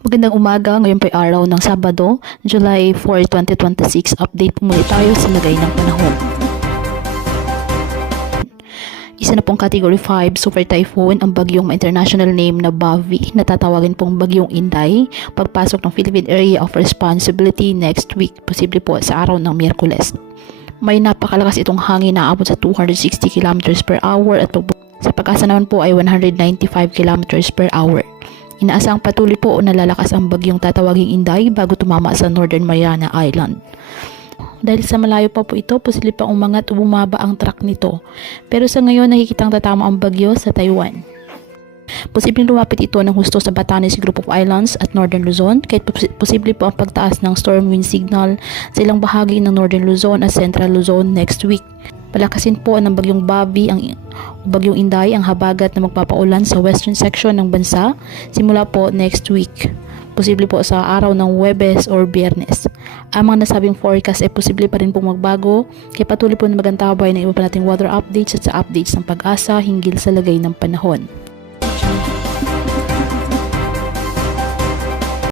Magandang umaga, ngayon po ay araw ng Sabado, July 4, 2026. Update po muli tayo sa lagay ng panahon. Isa na pong Category 5 Super Typhoon ang bagyong may international name na Bavi na tatawagin pong bagyong Inday. Pagpasok ng Philippine Area of Responsibility next week, posible po sa araw ng Miyerkules. May napakalakas itong hangin na aabot sa 260 km per hour at sa pag-asa naman po ay 195 km per hour. Inaasang patuloy po na lalakas ang bagyong tatawaging Inday bago tumama sa Northern Mariana Island. Dahil sa malayo pa po ito, posible pa umangat o bumaba ang track nito. Pero sa ngayon, nakikitang tatama ang bagyo sa Taiwan. Posibleng lumapit ito ng husto sa Batanes Group of Islands at Northern Luzon, kahit posible po ang pagtaas ng storm wind signal sa ilang bahagi ng Northern Luzon at Central Luzon next week. Palakasin po ng bagyong Bavi ang bagyong Inday ang habagat na magpapaulan sa western section ng bansa simula po next week. Posible po sa araw ng Huwebes or Biyernes. Ang mga nasabing forecast ay posible pa rin pong magbago, kaya patuloy po na magantabay ng iba pa nating weather updates at sa updates ng Pag-asa hinggil sa lagay ng panahon.